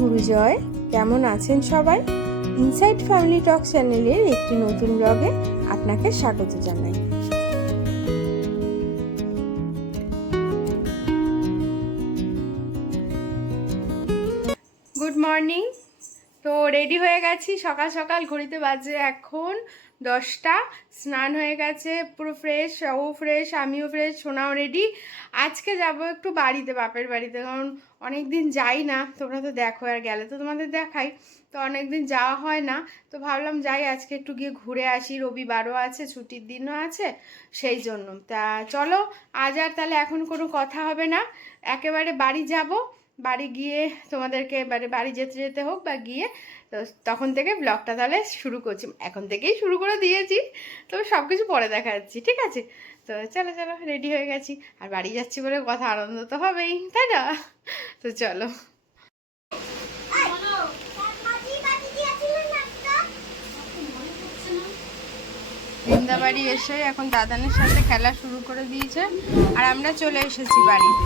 গুরুজয়, কেমন আছেন সবাই? ইনসাইড ফ্যামিলি টক চ্যানেলের একটি নতুন ব্লগে আপনাকে স্বাগত জানাই। Good morning. তো রেডি হয়ে গেছি, সকাল সকাল ঘড়িতে বাজে এখন 10টা। স্নান হয়ে গেছে, পুরো ফ্রেশ, ও ফ্রেশ, আমিও ফ্রেশ, সোনাও রেডি। আজকে যাব একটু বাড়িতে, বাপের বাড়িতে, কারণ অনেক দিন যাই না। তোমরা তো দেখো, আর গেলে তো তোমাদের দেখাই, তো অনেক দিন যাওয়া হয় না। তো ভাবলাম যাই, আজকে একটু গিয়ে ঘুরে আসি, রবিবারও আছে, ছুটির দিনও আছে, সেই জন্য। তা চলো, আজ আর তাহলে এখন কোনো কথা হবে না, একেবারে বাড়ি যাব। বাড়ি গিয়ে তোমাদেরকে এবারে বাড়ি যেতে যেতে হোক বা গিয়ে, তো তখন থেকে ব্লগটা তাহলে শুরু করছি। এখন থেকেই শুরু করে দিয়েছি, তো সব কিছু পরে দেখা যাচ্ছি, ঠিক আছে? তো চলো চলো, রেডি হয়ে গেছি, আর বাড়ি যাচ্ছি বলে কথা, আনন্দ তো হবেই, তাই না? তো চলো। বৃন্দাবাড়ি এসে এখন দাদানের সাথে খেলা শুরু করে দিয়েছে, আর আমরা চলে এসেছি বাড়িতে।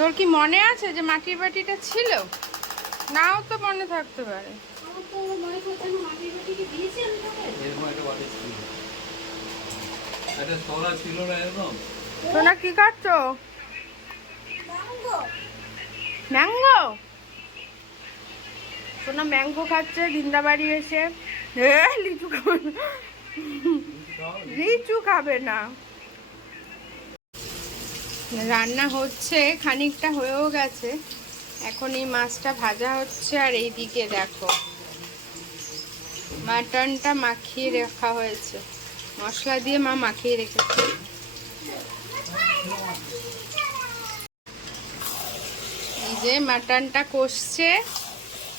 তোর কি মনে আছে যে মাটির বাটিটা ছিল? নাও তো মনে থাকতে পারে। সোনা কি খাচ্ছ? ম্যাঙ্গো। সোনা ম্যাঙ্গো খাচ্ছে বৃন্দাবাড়ি এসে। লিচু খাবে না, লিচু খাবে না। রান্না হচ্ছে, খানিকটা হয়েও গেছে। এখন এই মাছটা ভাজা হচ্ছে, আর এইদিকে দেখো মাটনটা মাখিয়ে রাখা হয়েছে, মশলা দিয়ে মা মাখিয়ে রেখেছে। এই যে মাটনটা কষছে,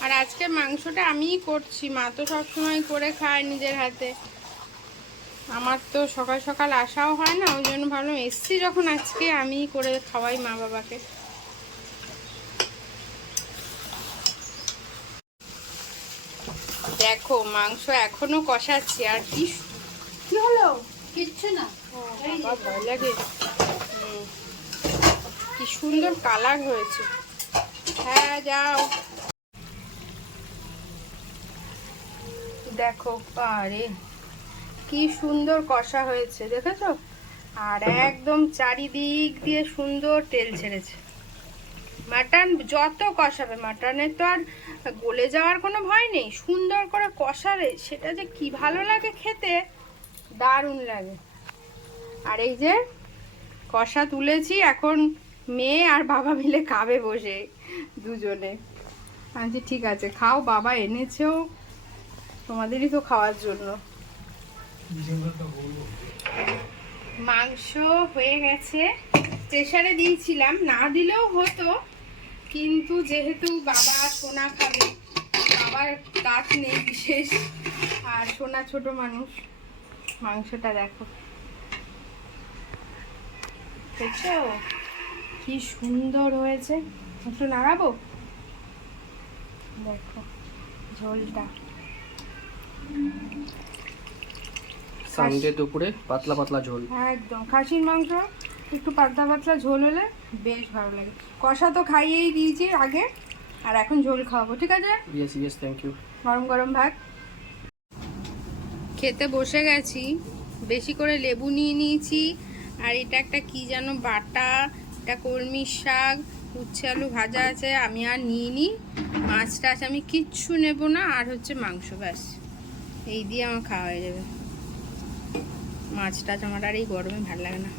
আর আজকে মাংসটা আমিই করছি, মা তো সবসময় করে খায় নিজের হাতে। আমার তো সকাল সকাল আসাও হয় না, ওই জন্য ভাবলাম এসছি যখন আজকে আমিই করে খাওয়াই মা বাবাকে। দেখো মাংস এখনো কষাচ্ছি, আর কি হলো? কিচ্ছু না, ভয় লাগে। কি সুন্দর কালার হয়েছে। হ্যাঁ যাও, দেখো, আরে কি সুন্দর কষা হয়েছে, দেখেছো? আর একদম চারিদিক দিয়ে সুন্দর তেল ছেড়েছে। মাটন যত কষাবে, মাটনের তো আর গলে যাওয়ার কোনো ভয় নেই, সুন্দর করে কষালে সেটা যে কি ভালো লাগে খেতে, দারুণ লাগে। আর এই যে কষা তুলেছি, এখন মেয়ে আর বাবা মিলে খাবে বসে দুজনে। আচ্ছা ঠিক আছে, খাও, বাবা এনেছেও তোমাদেরই তো খাওয়ার জন্য। মাংস হয়ে গেছে, প্রেসারে দিয়েছিলাম, না দিলেও হতো, কিন্তু যেহেতু বাবা সোনা খাবে, বাবার কাজ নেই বিশেষ, আর সোনা ছোট মানুষ। মাংসটা দেখো, দেখছো কি সুন্দর হয়েছে। একটু নাড়াবো, দেখো ঝোলটা। সানডে দুপুরে পাতলা পাতলা ঝোল, একদম খাসির মাংস একটু পাতলা পাতলা ঝোল হলে বেশ ভালো লাগে। কষা তো খাইয়েই দিয়েছি আগে, আর এখন ঝোল খাওয়াবো, ঠিক আছে? Yes yes, thank you. গরম গরম ভাত খেতে বসে গেছি, বেশি করে লেবু নিয়ে নিয়েছি, আর এটা একটা কি যেন বাটা, এটা কলমির শাক, উচ্ছে আলু ভাজা আছে, আমি আর নিইনি। মাছ টাছ আমি কিচ্ছু নেব না, আর হচ্ছে মাংস, ব্যাস এই দিয়ে আমার খাওয়া হয়ে যাবে। মাছ টাছ আমার আর এই গরমে ভালো লাগে না।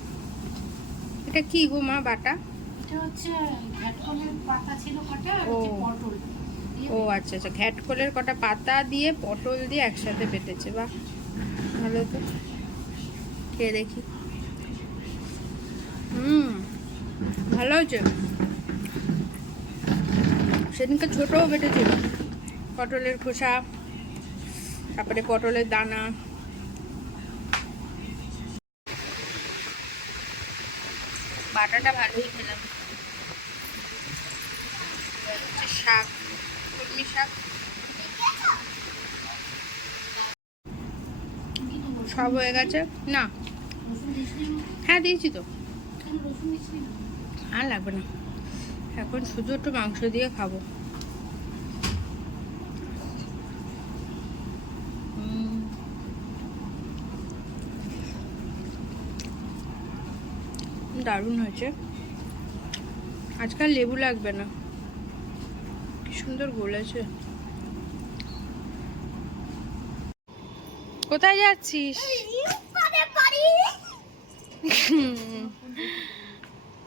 এটা কি গো মা বাটা? ও আচ্ছা আচ্ছা, ঘ্যাটকলের কটা পাতা দিয়ে পটল দিয়ে একসাথে বেটেছে, বাহ ভালো তো, খেয়ে দেখি। ভালো হয়েছে। সেদিনকে ছোটও বেটেছিল, পটলের খোসা, তারপরে পটলের দানা। বাটাটা ভালোই খেলাম। শাক, কলমি শাক সব হয়ে গেছে। না হ্যাঁ দিয়েছি তো, আর লাগবে না। এখন শুধু একটু মাংস দিয়ে খাবো। দারুণ হয়েছে। আজকাল লেবু লাগবে না, কি সুন্দর গলেছে। কোথায় যাচ্ছিস?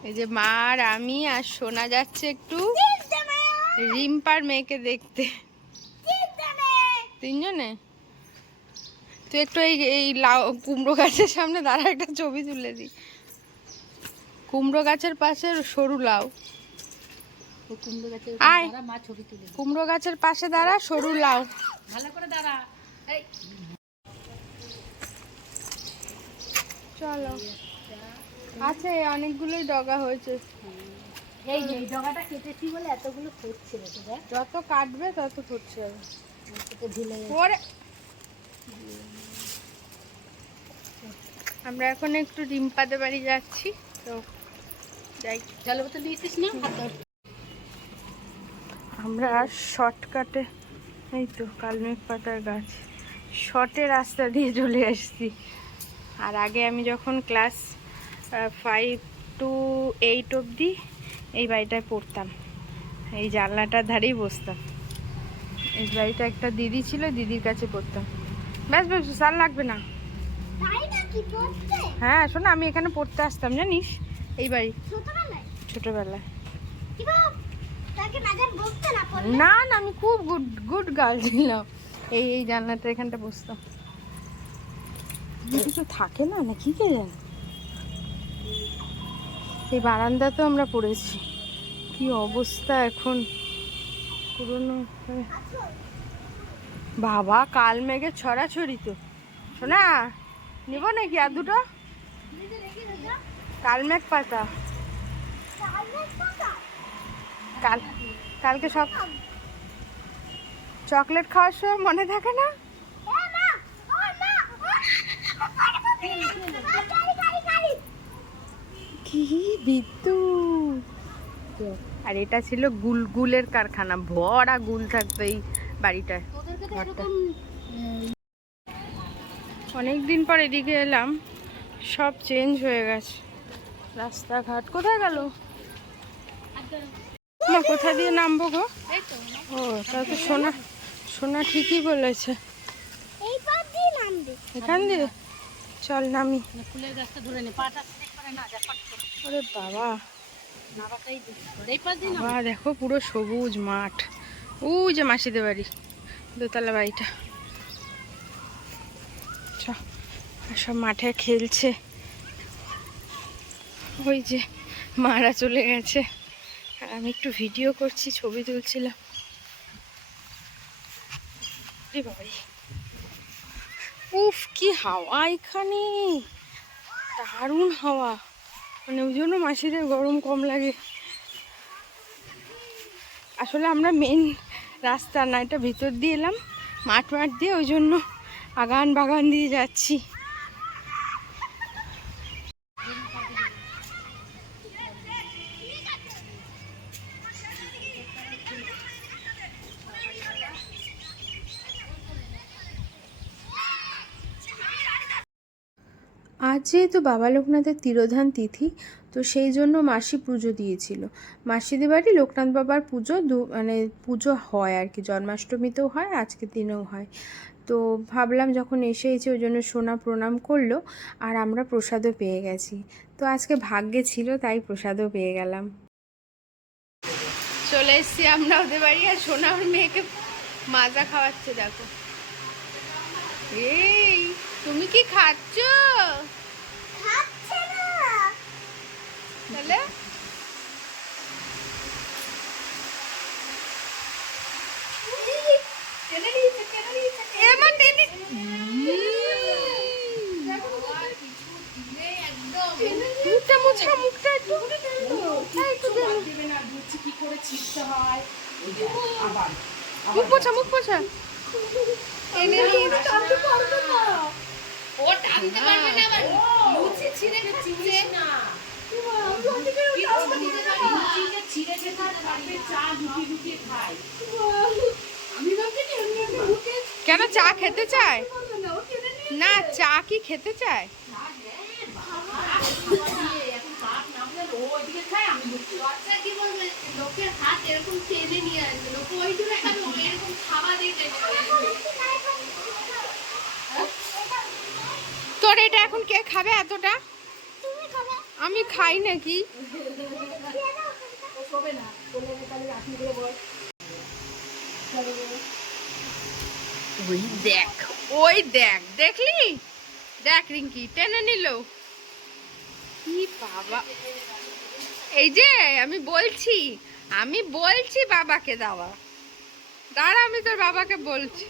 এই যে মা আর আমি আর সোনা যাচ্ছে একটু রিম্পার মেয়েকে দেখতে। তিনজনে? তুই একটু এই লাউ কুমড়ো গাছের সামনে দাঁড়া, একটা ছবি তুলে দি। কুমড়ো গাছের পাশে সরু লাউ। আয়, কুমড়ো গাছের পাশে দাঁড়া, সরু লাউ। ভালো করে দাঁড়া। চলো, আছে অনেকগুলোই ডগা হয়েছে। এই যে ডগাটা কেটেছি বলে এতগুলো ফুটছে রে। যত কাটবে তত ফুটছে হবে। আমরা এখন একটু রিম্পাদের বাড়ি যাচ্ছি, তো যাই। জলের বোতল দিয়েছিস না? আমরা শর্টকাটে, এই তো কালমেঘ পাতার গাছ, শর্টে রাস্তা দিয়ে চলে আসছি। আর আগে আমি যখন ক্লাস 5 to 8 অবধি এই বাড়িটায় পড়তাম, এই জানলাটার ধারেই বসতাম। এই বাড়িটা একটা দিদি ছিল, দিদির কাছে পড়তাম। ব্যাস ব্যাস, সার লাগবে না। হ্যাঁ শোনো, আমি এখানে পড়তে আসতাম জানিস, এই বাড়ি ছোটবেলায়। না না, আমি খুব গুড গুড গার্ল ছিলাম। এই জানলাটা এখানটা বসতাম। কিছু থাকে না নাকি কে জানে। এই বারান্দাতেও আমরা পড়েছি, কি অবস্থা এখন পুরনো। বাবা কাল মেঘে ছড়াছড়ি তো। শোনা, নিব নাকি আর দুটো কালমেঘ পাতা? কালকে সব চকলেট খাওয়ার সময় মনে থাকে না? কি বিদ্যুৎ! আর এটা ছিল গুলের কারখানা, ভরা গুল থাকতো এই বাড়িটায়। অনেকদিন পর এদিকে এলাম, সব চেঞ্জ হয়ে গেছে রাস্তাঘাট। কোথায় গেল মা? কোথা দিয়ে নামবো গো? ও তা তো সোনা, সোনা ঠিকই বলেছে, এখান দিয়ে চল নামি। ফুলের গাছটা ধরে নে, পাটা স্লিপ করে না যা। ওরে বাবা, নাবাটাই এই পাশ দিয়ে বাবা দেখো পুরো সবুজ মাঠ। ওই যে মাসিদের বাড়ি, দোতলা বাড়িটা। সব মাঠে খেলছে। ওই যে মারা চলে গেছে, আর আমি একটু ভিডিও করছি, ছবি তুলছিলাম। উফ কি হাওয়া এখানে, দারুণ হাওয়া। মানে ওই জন্য মাসিদের গরম কম লাগে। আসলে আমরা মেন রাস্তা না, এটা ভিতর দিয়ে এলাম মাঠ দিয়ে, ওই জন্য আগান বাগান দিয়ে যাচ্ছি। আজ যেহেতু বাবা লোকনাথের তিরোধান তিথি, তো সেই জন্য মাসি পুজো দিয়েছিল। মাসিদের বাড়ি লোকনাথ বাবার পুজো মানে পুজো হয় আর কি, জন্মাষ্টমীতেও হয়, আজকের দিনেও হয়। তো ভাবলাম যখন এসেছি ওই জন্য সোনা প্রণাম করলো, আর আমরা প্রসাদও পেয়ে গেছি। তো আজকে ভাগ্যে ছিল তাই প্রসাদও পেয়ে গেলাম। চলে এসছি আমরা ওদের বাড়ি, আর সোনা ওর মেয়েকে মাজা খাওয়াচ্ছে। দেখো, এই তুমি কি খাচ্ছ? তাহলে মুখ পোছা, মুখ পোছা। কেন চা খেতে চায় না? চা কি খেতে চায়? তোর এটা এখন কে খাবে এতটা? আমি খাই নাকি? ওই দেখ, ওই দেখ, দেখলি? দেখ রিঙ্কি টেনে নিল। কি বাবা, এই যে আমি বলছি বাবাকে দেওয়া। দাঁড়া, আমি তোর বাবাকে বলছি।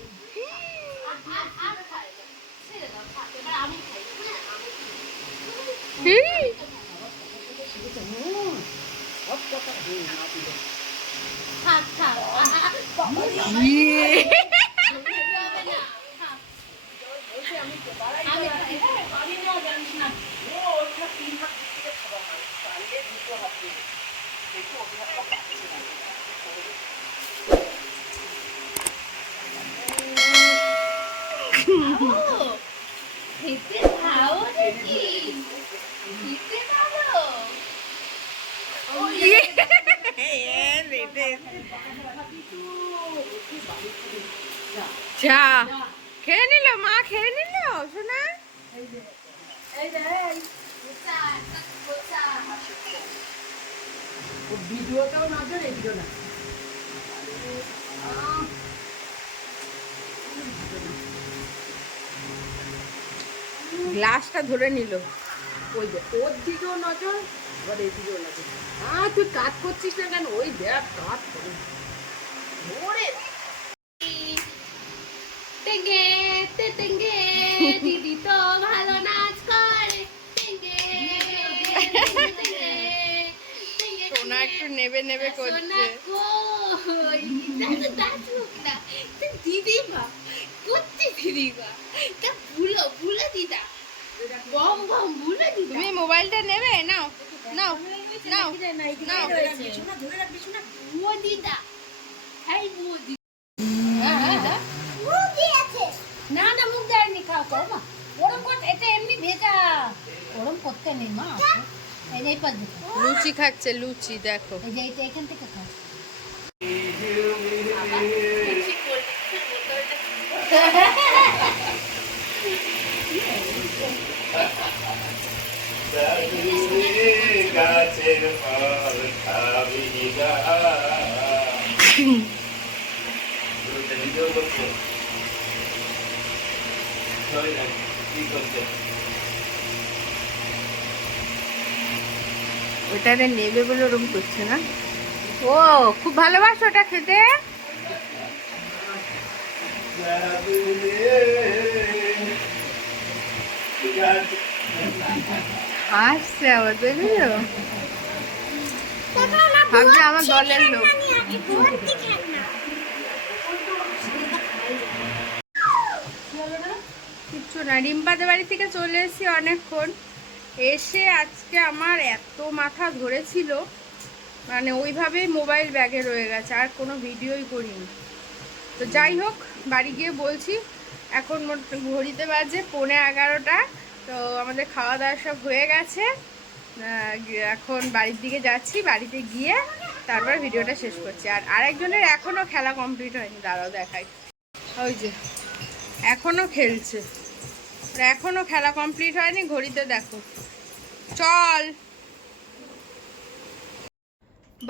চা খেয়ে নিল, মা খেয়ে নিল শোনা। ভিডিওটাও নজর এদিও না। গ্লাসটা ধরে নিল। ওই দেখ, ওর দিকেও নজর, আবার এই দিকেও নজর। তুই কাজ করছিস না কেন? ওই দেখ কাজ করে দিদি তো ভালো নাচ করে। সোনা একটু নেবে নেবে করছে। দিদিমা করছি, দিদিমা তা ভুলো দিদা, বম বম ভুলো দিদা। তুমি মোবাইলটা নেবে? নাও নাও নাও নাও। ও দিদা, এই ও দিদা। না না, মুখ দেয়নি, খাও খাও মা। ওরম করতে, এটা এমনি ভেজা, ওরম করতে নেই মা। এই যে এই পাশ দিকে, লুচি খাচ্ছে, লুচি দেখো। এই যে এটা এখান থেকে খাও। গাছের ফল খাবি না। ভিডিও করছে কি করছে? ওটারে নেবে বলে ওরকম করছে না। ও খুব ভালোবাসো ওটা খেতে। আসছে আবার, দেখলো? ভাবছে আমার দলের লোক। কিচ্ছু না, রিম্পাদের বাড়ি থেকে চলে এসেছি অনেকক্ষণ। এসে আজকে আমার এত মাথা ধরেছিল, মানে ওইভাবেই মোবাইল ব্যাগে রয়ে গেছে, আর কোনো ভিডিওই করিনি। তো যাই হোক, বাড়ি গিয়ে বলছি। এখন ঘড়িতে বাজে 11:15। তো আমাদের খাওয়া দাওয়া সব হয়ে গেছে। এখন বাড়ির দিকে যাচ্ছি, বাড়িতে গিয়ে তারপর ভিডিওটা শেষ করছি। আর আরেকজনের এখনও খেলা কমপ্লিট হয়নি, দাঁড়াও দেখাই। ওই যে এখনও খেলছে, এখনও খেলা কমপ্লিট হয়নি, ঘড়িতে দেখো। চল,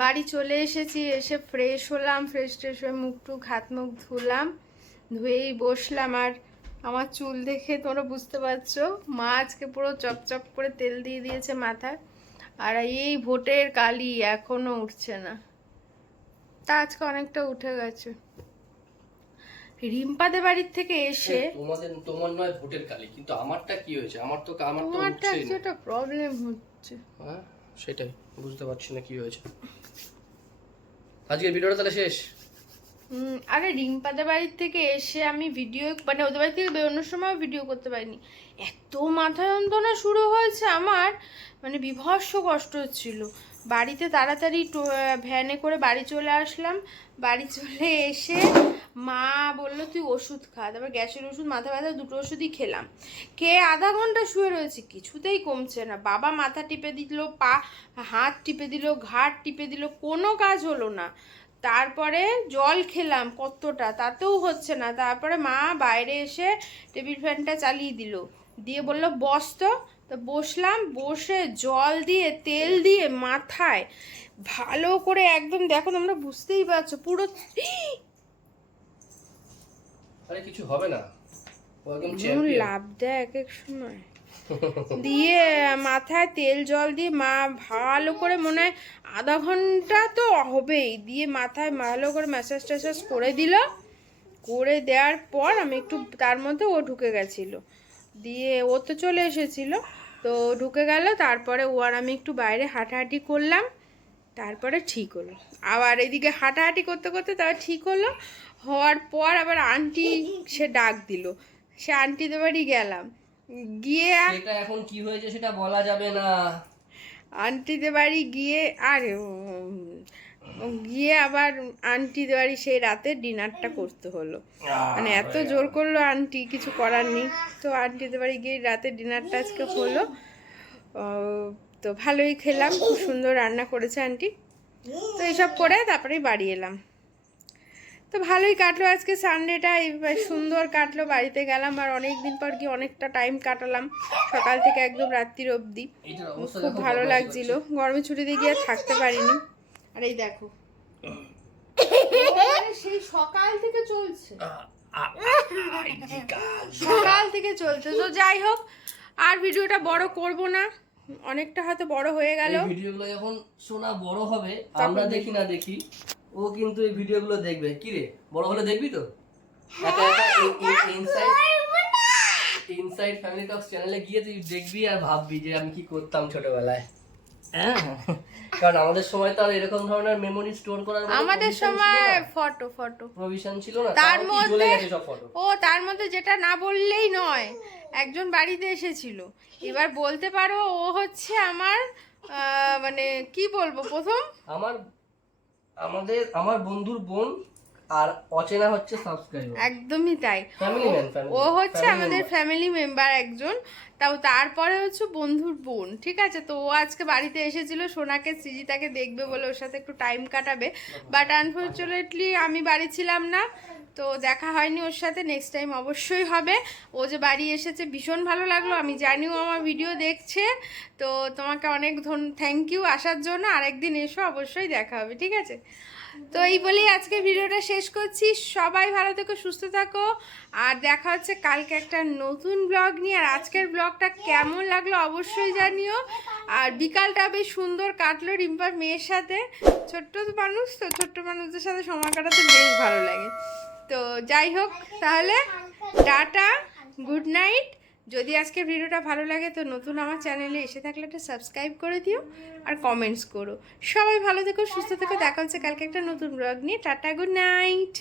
বাড়ি চলে এসেছি। এসে ফ্রেশ হলাম, ফ্রেশ ট্রেশ হয়ে মুখ টুক হাত মুখ ধুলাম, ধুয়েই বসলাম। আর আমার চুল দেখে তোমরা বুঝতে পারছো, মা আজকে পুরো চপচপ করে তেল দিয়ে দিয়েছে মাথায়। আর এই ভোটের কালি এখনো উঠছে না, তা আজকে অনেকটা উঠে গেছে। রিম্পাদের বাড়ির থেকে এসে তোমার নয় ভোটের কালি, কিন্তু আমারটা কি হয়েছে? আমার তো তোমারটা উঠছেই না। একটা প্রবলেম হচ্ছে। হ্যাঁ, সেটাই বুঝতে পারছি না কি হয়েছে। আজকের ভিডিওটা তাহলে শেষ। আরে রিম্পাদের বাড়ির থেকে এসে আমি ভিডিও মানে ওদের বাড়ি থেকে বেরোনোর সময় ভিডিও করতে পারিনি, এত মাথা যন্ত্রণা শুরু হয়েছে আমার, মানে বিভৎস কষ্ট হচ্ছিল। বাড়িতে তাড়াতাড়ি ভ্যানে করে বাড়ি চলে আসলাম। বাড়ি চলে এসে মা বললো তুই ওষুধ খা, তারপর গ্যাসের ওষুধ, মাথা ব্যথা, দুটো ওষুধই খেলাম। খেয়ে আধা ঘন্টা শুয়ে রয়েছি, কিছুতেই কমছে না। বাবা মাথা টিপে দিল, পা হাত টিপে দিল, ঘাট টিপে দিল, কোনো কাজ হলো না। তারপরে জল খেলাম কতটা, তাতেও হচ্ছে না। তারপরে মা বাইরে এসে টেবিল ফ্যানটা চালিয়ে দিল, দিয়ে বললো বস। তো বসলাম, বসে জল দিয়ে তেল দিয়ে মাথায় ভালো করে একদম, দেখো তোমরা বুঝতেই পারছো পুরো। আরে কিছু হবে না, ও একদম এমন চ্যাম্পিয়ন। লাভ দেয় এক এক সময়। দিয়ে মাথায় তেল জল দিয়ে মা ভালো করে মনে হয় আধা ঘন্টা তো হবেই, দিয়ে মাথায় ভালো করে ম্যাসাজ ট্যাসাজ করে দিল। করে দেওয়ার পর আমি একটু, তার মধ্যে ও ঢুকে গেছিলো, দিয়ে ও তো চলে এসেছিলো, তো ঢুকে গেল। তারপরে ও আর আমি একটু বাইরে হাঁটাহাঁটি করলাম, তারপরে ঠিক হলো। আবার এদিকে হাঁটাহাঁটি করতে করতে তারপর ঠিক হলো। হওয়ার পর আবার আন্টি সে ডাক দিল, সে আন্টিদের বাড়ি গেলাম, গিয়ে সেটা এখন কি হয়েছে সেটা বলা যাবে না। আন্টিদের বাড়ি গিয়ে আর গিয়ে আবার আন্টিদের বাড়ি সেই রাতে ডিনারটা করতে হলো। মানে এত জোর করলো আন্টি, কিছু করার নেই। তো আন্টিদের বাড়ি গিয়ে রাতে ডিনারটা আজকে হলো। তো ভালোই খেলাম, খুব সুন্দর রান্না করেছে আন্টি। তো এইসব করে তারপরেই বাড়ি এলাম। তো ভালোই কাটলো আজকে সানডেটা, সুন্দর কাটলো। বাড়িতে গেলাম আর অনেক দিন পর গিয়ে অনেকটা টাইম কাটালাম, সকাল থেকে একদম রাত্রির অবধি। এটার অবস্থা খুব দেখো, ভালো বদমাইশি লাগছিল। গরমের ছুটিতে গিয়ে আর থাকতে পারিনি। আর এই দেখো সেই সকাল থেকে চলছে, সকাল থেকে চলছে। তো যাই হোক, আর ভিডিওটা বড় করব না, অনেকটা হয়তো বড় হয়ে গেল। এই ভিডিওগুলো যখন সোনা বড় হবে, আমরা দেখি না দেখি, ও কিন্তু এই ভিডিওগুলো দেখবে। কি রে, বড় হলে দেখবি তো? একা একা ইনসাইড ফ্যামিলি টক্স চ্যানেলে গিয়ে তুই দেখবি আর ভাববি যে আমি কি করতাম ছোটবেলায়। হ্যাঁ, কারণ আমাদের সময় তো আর এরকম ধরনের মেমোরি স্টোর করার আমাদের সময় ফটো প্রভিশন ছিল না, তার তাও কি জ্বলে মধ্যে গেছে সব ফটো। ও তার মধ্যে যেটা না বললেই নয়, একজন বাড়িতে এসেছিল। এবার বলতে পারো ও হচ্ছে আমার মানে কি বলবো, প্রথম আমার বন্ধুর বোন, আর অচেনা হচ্ছে সাবস্ক্রাইবার। একদমই তাই। ফ্যামিলি ম্যান, ও হচ্ছে আমাদের ফ্যামিলি মেম্বার একজন, তাও তারপরে হচ্ছে বন্ধুর বোন, ঠিক আছে। তো ও আজকে বাড়িতে এসেছিল সোনাকে, সৃজিতাকে দেখবে বলে, ওর সাথে একটু টাইম কাটাবে। বাট আনফর্চুনেটলি আমি বাড়ি ছিলাম না, তো দেখা হয়নি ওর সাথে। নেক্সট টাইম অবশ্যই হবে। ও যে বাড়ি এসেছে ভীষণ ভালো লাগলো, আমি জানি ও আমার ভিডিও দেখছে। তো তোমাকে অনেক থ্যাংক ইউ আসার জন্য। আরেকদিন এসো, অবশ্যই দেখা হবে, ঠিক আছে। তো এই বলেই আজকে ভিডিওটা শেষ করছি। সবাই ভালো থেকো, সুস্থ থাকো, আর দেখা হচ্ছে কালকে একটা নতুন ব্লগ নিয়ে। আর আজকের ব্লগটা কেমন লাগলো অবশ্যই জানিও। আর বিকালটা বেশ সুন্দর কাটলো রিম্পার মেয়ের সাথে। ছোট্ট মানুষ তো, ছোট্ট মানুষদের সাথে সময় কাটাতে বেশ ভালো লাগে। তো যাই হোক, তাহলে টাটা, গুড নাইট। যদি আজকের ভিডিওটা ভালো লাগে তো নতুন আমার চ্যানেলে এসে থাকলে একটা সাবস্ক্রাইব করে দিও আর কমেন্টস করো। সবাই ভালো থেকো, সুস্থ থেকো। দেখা হচ্ছে কালকে একটা নতুন ব্লগ নিয়ে। Tata, good night.